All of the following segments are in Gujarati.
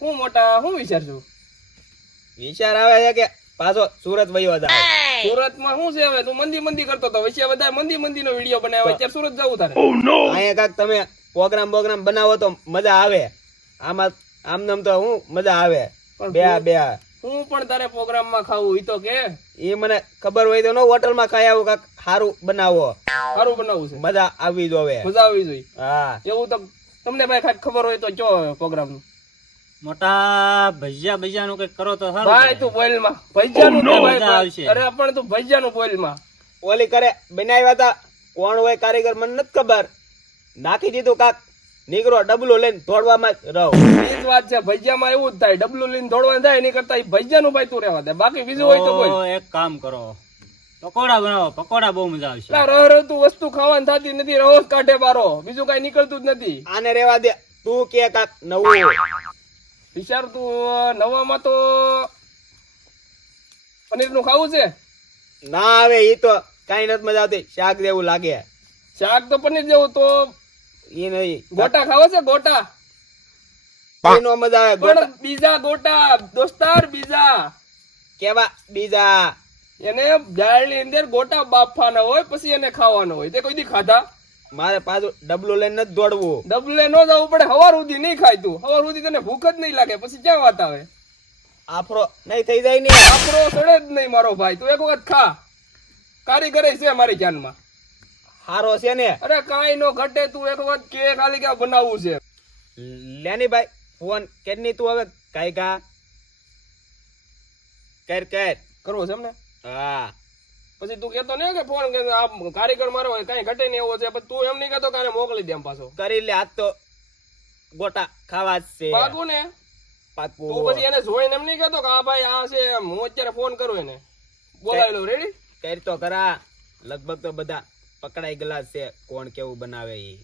હું મોટા હું વિચારશું? વિચાર આવે છે કે પાછો સુરત વયો જાય. સુરતમાં શું છે હવે? તું મંદી કરતો તો વચ્ચે બધા મંદી નો વિડીયો બનાવ્યો, અત્યારે સુરત જવું તારે? અહીંયા કાક તમે પ્રોગ્રામ બનાવો તો મજા આવે. આમાં આમ તો હું મજા આવે. પણ બે હું પણ તારે પ્રોગ્રામમાં ખાવું ઈ તો કે. એ મને ખબર હોય તો નો હોટલમાં ખાઈ આવું, કાક સારું બનાવો. સારું બનાવવું છે, મજા આવી જોવે. મજા આવી જોઈએ. હા એવું તો તમને ભાઈ ખાલી ખબર હોય તો ચો પ્રોગ્રામ નું. મોટા ભજીયા નું કઈક કરો તો સારું. ભાઈ તું બોલ માં ભજીયા નું મજા આવશે. અરે પણ તું ભજીયા નું બોલ માં. ઓલી કરે બનાવ્યા હતા, કોણ હોય કારીગર મને નથી ખબર. નાખી દીધું કાક, નીકળો ડબલો લઈને દોડવામાં જ રહો. એ જ વાત છે, ભજીયામાં એવું જ થાય, ડબલું લઈને દોડવાનું થાય. એની કરતા ભજીયા નું ભાઈ તું રહેવા દે, બાકી બીજું હોય તો બોલ. એક કામ કરો, પકોડા બનાવો. પકોડા બહુ મજા આવશે. રહ તું વસ્તુ ખાવાની થતી નથી, રહો કાઢે બારો, બીજું કઈ નીકળતું જ નથી. આને રેવા દે, તું કે કાક નવું વિચાર તું. નવામાં તો પનીર નું ખાવું છે. ના આવે એ તો કઈ નથી મજા આવતી, શાક જેવું લાગે. શાક તો પનીર જેવું તો એ નહીં, ગોટા ખાવા છે, ગોટા. એનો મજા આવે. પણ બીજા ગોટા દોસ્તાર, બીજા કેવા બીજા? એને દાળની અંદર ગોટા બાફવાના હોય, પછી એને ખાવાનો હોય. તે કોઈ દી ખાધા? મારે પાછું ડબલું લઈને નથી દોડવું. ડબલે નો જવું પડે, હવાર સુધી નહીં ખાય તું. હવાર સુધી તને ભૂખ જ નહીં લાગે, પછી ક્યાં વાત આવે? આફરો નહીં થઈ જાય ને? આપણો સડે જ નહીં મારો ભાઈ. તું એક વખત ખા, કારીગરે છે મારી ધ્યાનમાં. હારો છે ને? અરે કાંઈ નો ઘટે, તું એક વખત કે ખાલી ક્યાં બનાવવું છે. લેની ભાઈ ફોન કેરની તું હવે કઈ કા કર કરવો છે એમ ને? હા પછી તું કેતો ને કે ફોન કે આ કારીગર મારો કઈ ઘટે નહીં એવો છે, પછી તું એમ નહીં કહેતો કે આને મોકલી દે એમ પાછો. કરી લે, આજ તો ગોટા ખાવા જ છે. પાકું ને? પાકું. તું પછી એને જોઈને એમ નહીં કહેતો કે આ ભાઈ આ છે, હું અત્યારે ફોન કરું એને, બોલાવી લઉં. રેડી? કરી તો ખરા, લગભગ તો બધા પકડાઈ ગયેલા છે કોણ કેવું બનાવે ઈ.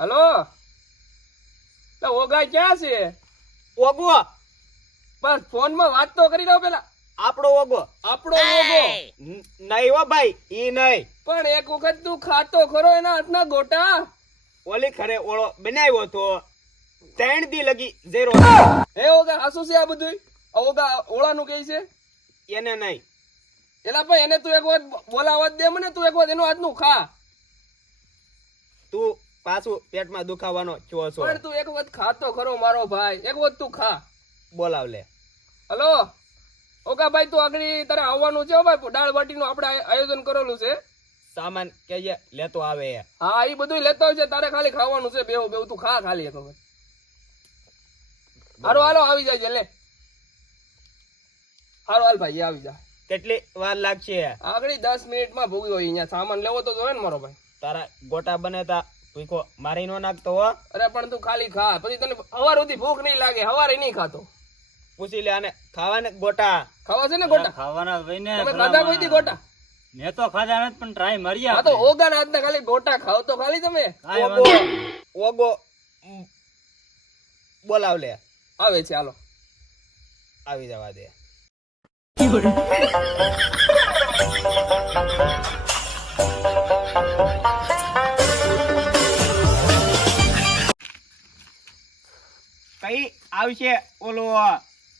હલો, ઓગા ક્યાં છે? ઓગો બસ ફોન માં વાત તો કરી દો પેલા. આપણો ઓગો? આપણો ઓગો નહીં હો ભાઈ, ઈ નહીં. પણ એક વખત તું ખાતો ખરો એના હાથના ગોટા. ઓલી ખરે ઓળો બનાવ્યો તો 3 દી લગી ઝેરો. હે ઓગા હાસુ છે આ બધું? ઓગા ઓળાનું કે છે એને નહીં. એલા ભાઈ એને તું એક વખત બોલાવા દે મને, તું એક વખત એનો હાથનું ખા. તું પાછું પેટમાં દુખાવાનો છો છો. પણ તું એક વખત ખાતો ખરો મારો ભાઈ, એક વખત તું ખા. બોલાવ લે. હલો ઓગા ભાઈ, તું આગળ તારે આવવાનું છે ભાઈ, દાળ બાટીનું આપણે આયોજન કરેલું છે. સામાન કહીએ લેતો આવે. હા એ બધું લેતો છે, તારે ખાલી ખાવાનું છે. બેવ તું ખા ખાલી એક વખત. હાલો આવી જાય લે. હાલ ભાઈ આવી જા. કેટલી વાર લાગશે? આગળ 10 મિનિટમાં ભૂગ્યો. અહીંયા સામાન લેવો તો જોઈએ ને મારો ભાઈ. તારા ગોટા બને તા ભૂખો મારી નો નાખતો હો. અરે પણ તું ખાલી ખા, પછી તને હવાર સુધી ભૂખ નહીં લાગે. હવારે નહીં ખાતો. પૂછી લે આને ખાવાને ગોટા ખાવા છે ને ગોટા? ખાવાના હોય ને. તમે ખાધા કોઈ દી ગોટા? મેં તો ખાધા નથી, પણ ટ્રાય મારી. હા તો ઓગાના હાથના ખાલી ગોટા ખાવ તો ખાલી તમે. ઓગો બોલાવ લે. આવે છે, હાલો આવી જવા દે. કઈ આવશે? ઓલો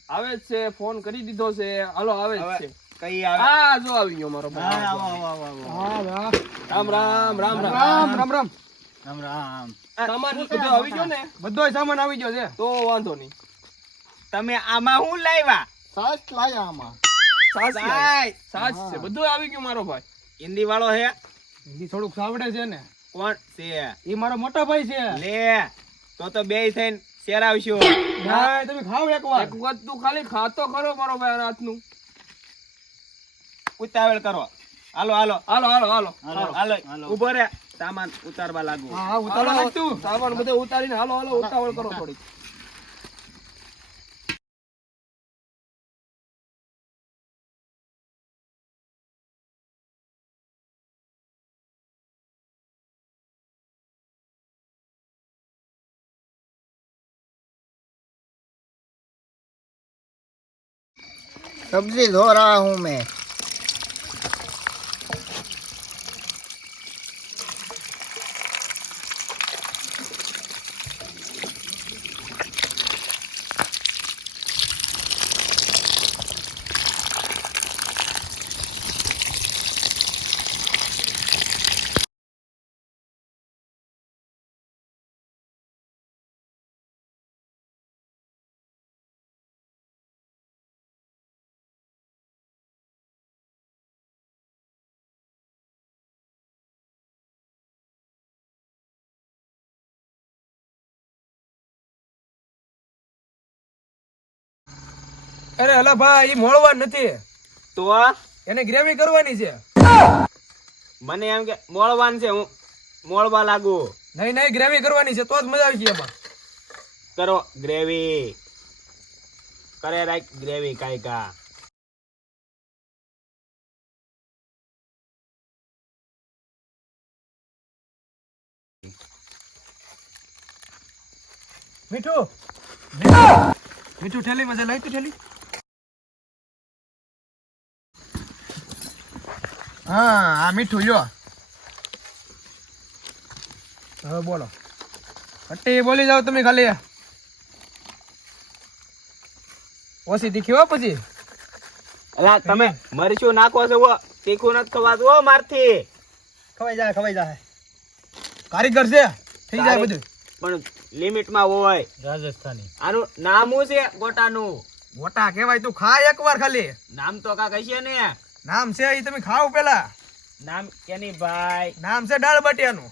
આવે જ છે, ફોન કરી દીધો છે. હાલો આવે જ છે. કઈ આવે? હા જો આવી ગયો મારો ભાઈ. રામ રામ રામ રામ રામ રામ. સામાન બધો આવી ગયો ને? બધો સામાન આવી ગયો છે, તો વાંધો નહીં. તમે આમાં શું લાવ્યા? સાસ લાયા આમાં. સાસ છે, બધું આવી ગયું મારો ભાઈ. હિન્દી વાળો હે? હિન્દી થોડુંક સાવડે છે ને. કોણ છે? એ મારો મોટા ભાઈ છે. લે તો બે થઈને શેર આવશો. ના તમે ખાવ એક વખત તું ખાલી ખાતો ખરો મારો ભાઈ રાતનું. ઉતાવળ કરો. હાલો હાલો હાલો હાલો હાલો હાલો ઉભો રે, સામાન ઉતારવા લાગુ. હા ઉતારવા તું સામાન બધું ઉતારીને હાલો હાલો ઉતાવળ કરો થોડી. सब्जी धो रहा हूँ मैं। અરે અલા ભાઈ ઈ મોળવા નથી, તો એને ગ્રેવી કરવાની છે. મને એમ કે મોળવાન છે, હું મોળવા લાગુ. નહીં નહીં ગ્રેવી કરવાની છે તો જ મજા આવશે એમાં. કરો ગ્રેવી, કરે રાખ ગ્રેવી કાયકા. મીઠું મીઠું ઠેલી મજા લઈ તું ઠેલી. હા આ મીઠું લ્યો. હવે બોલો હટ્ટી બોલી જાવ તમે ખાલી. ઓછી તીખી હો પછી. અલા તમે મરચું નાખો છો વો, તીખું નથી ખવાતું હો મારથી. ખવાઈ જાય કારીગર છે થઈ જાય બધું, પણ લિમિટમાં હોય. રાજસ્થાની આનું નામ શું છે ગોટાનું? મોટા કહેવાય. તું ખા એકવાર ખાલી. નામ તો કાક હશે ને. નામ છે એ તમે ખાવ પેલા. નામ કેની ભાઈ? નામ છે દાળ બાટિયાનું.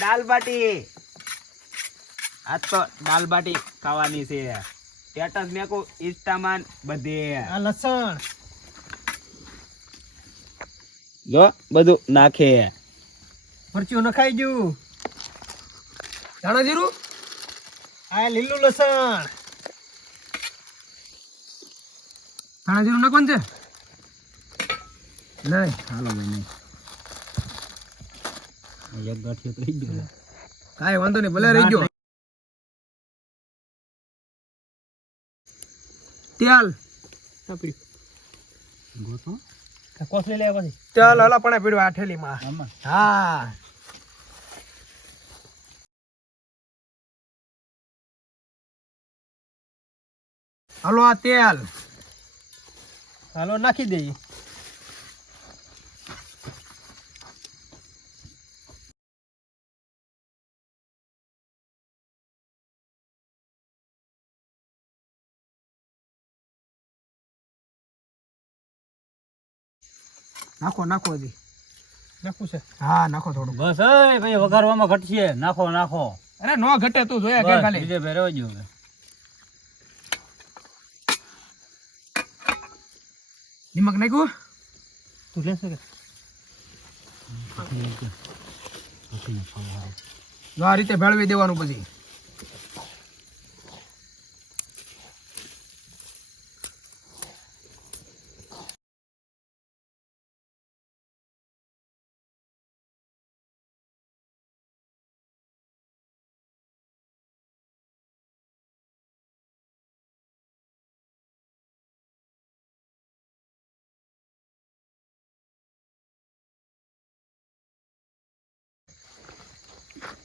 દાલ બાટી. આ તો દાલ બાટી ખાવાની છે. સ્ટેટસ મેકો ઇન્સ્ટામાં બધે. આ લસણ જો બધું નાખે. મરચું નખાઈ ગયું. ધાણા જીરું. આ લીલું લસણ. ધાણા જીરું નાખવાનું છે. નહીં હાલો નહીં એક ગાંઠિયો તો રહી ગયો. કાંઈ વાંધો નહીં ભલે રહી ગયો. તેલ કોથળી લે પછી તેલ હલા પણ પીડ્યું આ ઠેલીમાં. આમાં હા હાલો આ તેલ હાલો નાખી દઈએ. નાખો નાખો હજી નાખું છે. હા નાખો થોડું. બસ એ ભાઈ વઘારવામાં ઘટશે. નાખો નાખો. અરે નો ઘટે તું જોયા કે બસ, ખાલી. બીજે ભેરવ જો હવે. નિમક નાખ્યું તું લેશે કે જો આ રીતે ભેળવી દેવાનું પછી.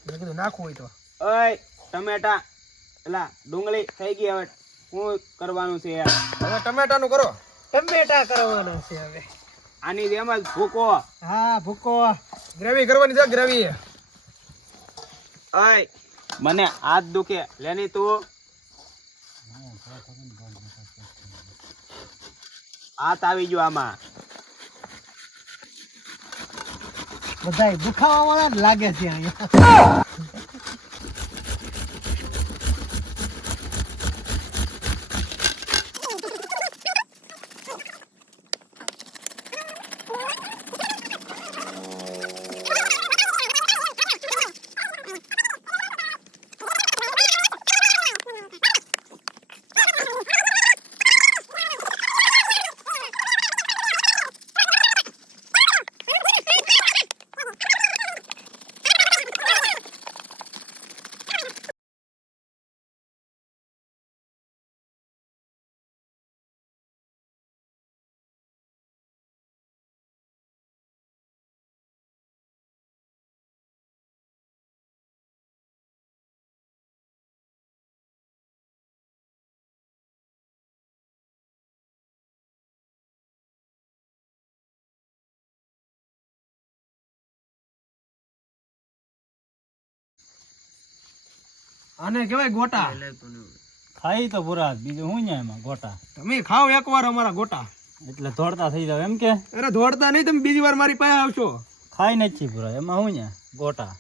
મેં કીધું નાખવું હોય તો. ઓય ટમેટા, એલા ડુંગળી થઈ ગઈ. હવે શું કરવાનું છે યાર? હવે ટમેટાનું કરો. ટમેટા કરવાના છે હવે. આની જેમ જ ભૂકો. હા ભૂકો ગ્રેવી કરવાની છે ગ્રેવી. ઓય મને હાથ દુખે. લેની તું હાથ આવી ગયો આમાં. બધાય દુખાવા વાળા જ લાગે છે અહીંયા. આને કહેવાય ગોટા. ખાઈ તો પૂરા. બીજું શું ન્યા એમાં ગોટા? તમે ખાઓ એકવાર અમારા ગોટા. એટલે દોડતા થઈ જાવ એમ કે? અરે દોડતા નહીં, તમે બીજી વાર મારી પાસે આવશો. ખાઈ નથી પૂરા. એમાં શું ન્યા ગોટા?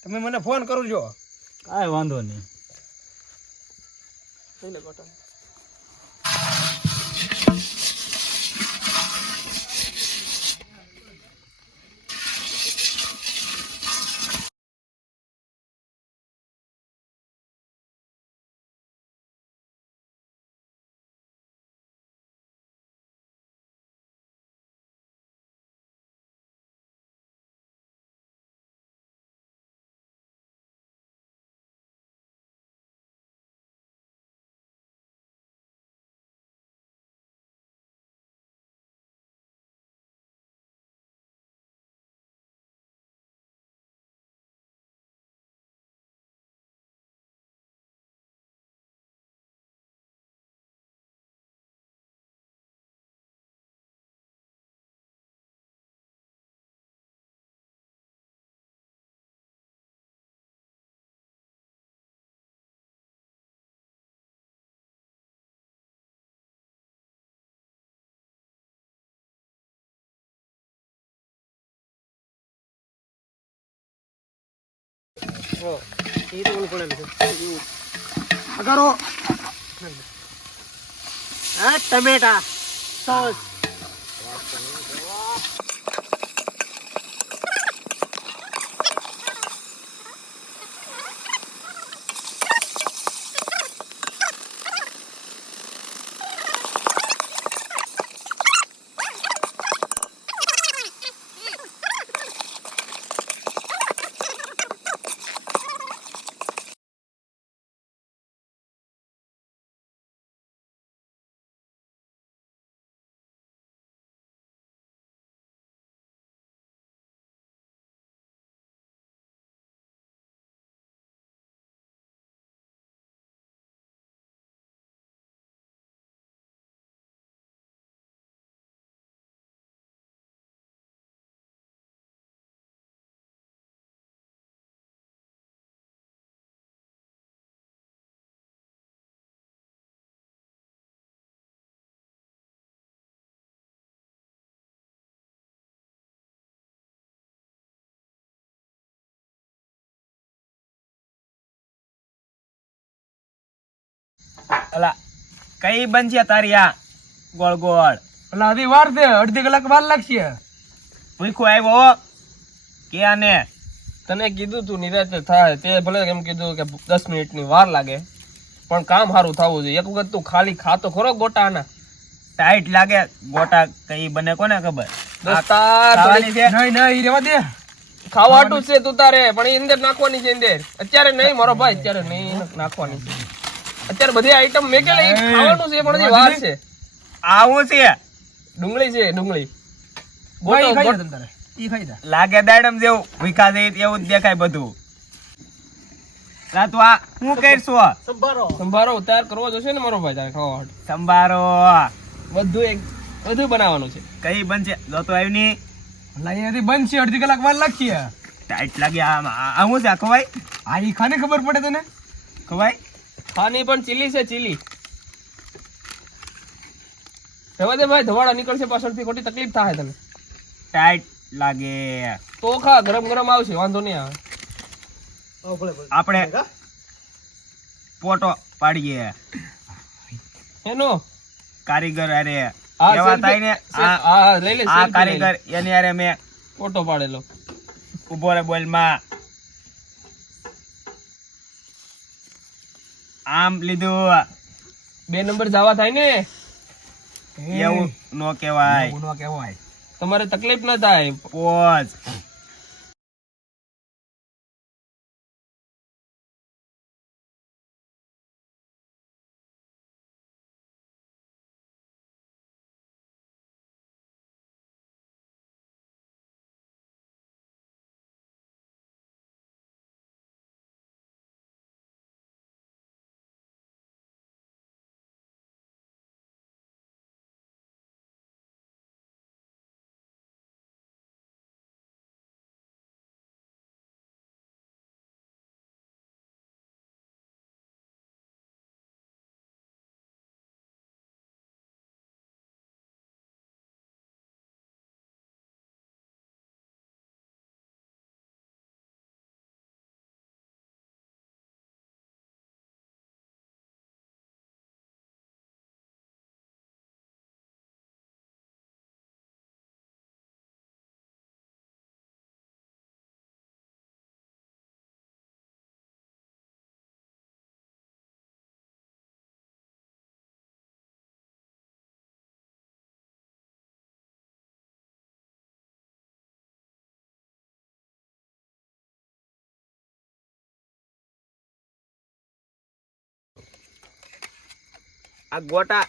તમે મને ફોન કરજો. કાંઈ વાંધો નહીં. ગોટા અગારો ટમેટા સોસ અલા કઈ બનશે તારી આ ગોળ ગોળ એટલે હજી વાર છે, અડધી કલાક વાર લાગશે. ભૂખો આવ્યો કે આને તને કીધું તું નિરાતે થાય તે ભલે એમ કીધું કે 10 મિનિટની વાર લાગે પણ કામ સારું થવું જોઈએ. એક વખત તું ખાલી ખાતો ખરો ગોટાના ટાઈટ લાગે ગોટા કઈ બને કોને ખબર દોસ્તાર ખાવાની છે? નહીં નહીં રેવા દે, ખાવા હાટું છે તું તારે, પણ એ અંદર નાખવાની છે અંદર. અત્યારે નહીં મારો ભાઈ, અત્યારે નહીં નાખવાની છે. અત્યારે બધી આઈટમ મેં કે ખાવાનું છે પણ હજી વાર છે. આવું છે ડુંગળી છે, ડુંગળી લાગે દાડમ જેવું ભૂખા છે એવું જ દેખાય બધું. તું આ શું કરશું? સંભારો તૈયાર કરવો જોશે ને મારો ભાઈ તારે ખાવા હાટું. સંભારો બધું બનાવવાનું છે. કઈ બનશે જો તો આવ્યું ની અહીંયાથી બનશે, અડધી કલાક વાર લાગશે. ટાઈટ લાગે આવું છે ખવાય? આ ઈ ખાને ખબર પડે તને? ખવાય ખાની પણ ચીલી છે, ચીલી. રહેવા દે ભાઈ, ધવાડા નીકળશે પાછળથી, ખોટી તકલીફ થાય તને. ટાઈટ લાગે તો ખા, ગરમ ગરમ આવશે, વાંધો નહીં આવે. આપણે ફોટો પાડીએ એનો કારીગર અરે આ કેવા થાય ને આ લઈ લે, આ કારીગર એની અરે મેં ફોટો પાડેલો. ઉભો રે બોલ માં આમ લીધું 2 નંબર જવા થાય ને એવું નો કહેવાય. ન કહેવાય, તમારે તકલીફ ન થાય. પોઝ આ ગોટા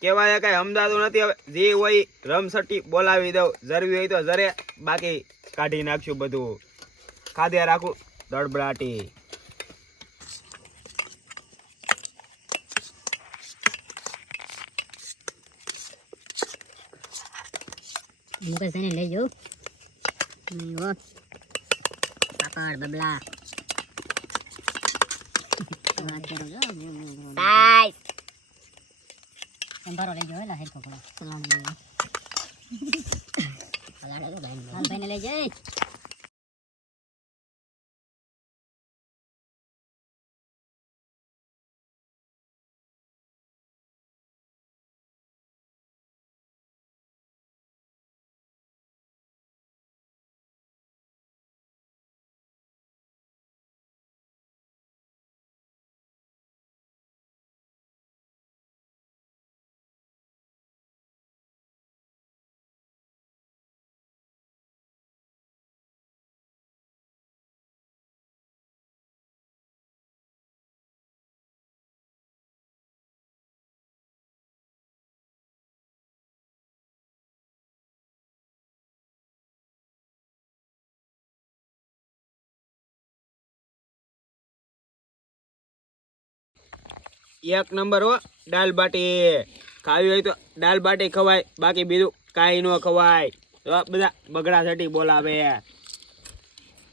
કહેવાય કઈ સમજાતું નથી. હવે જે હોય રમસટી બોલાવી દઉં, જરવી હોય તો જરે, બાકી કાઢી નાખશું બધું. ખાધે રાખું દળબડાટી. મુકેશભાઈને લઈ જાઉં. પાપડ બબલા સંભારો લઈ જાઓ, હેરખો કરો. ભાઈને લઈ જાય. એક નંબર હો દાલ બાટી. ખાવી હોય તો દાલ બાટી ખવાય, બાકી બીજું કાંઈ ન ખવાય. તો આ બધા બગડા સટી બોલાવે.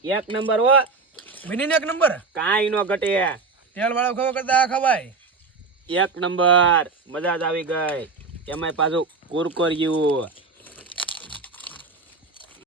એક નંબર હો, બનીને એક નંબર કાંઈ ન ઘટે. તેલ વાળો ખાવા કરતા આ ખવાય. એક નંબર, મજા જ આવી ગઈ. એમાંય પાછું કુરકુરિયું.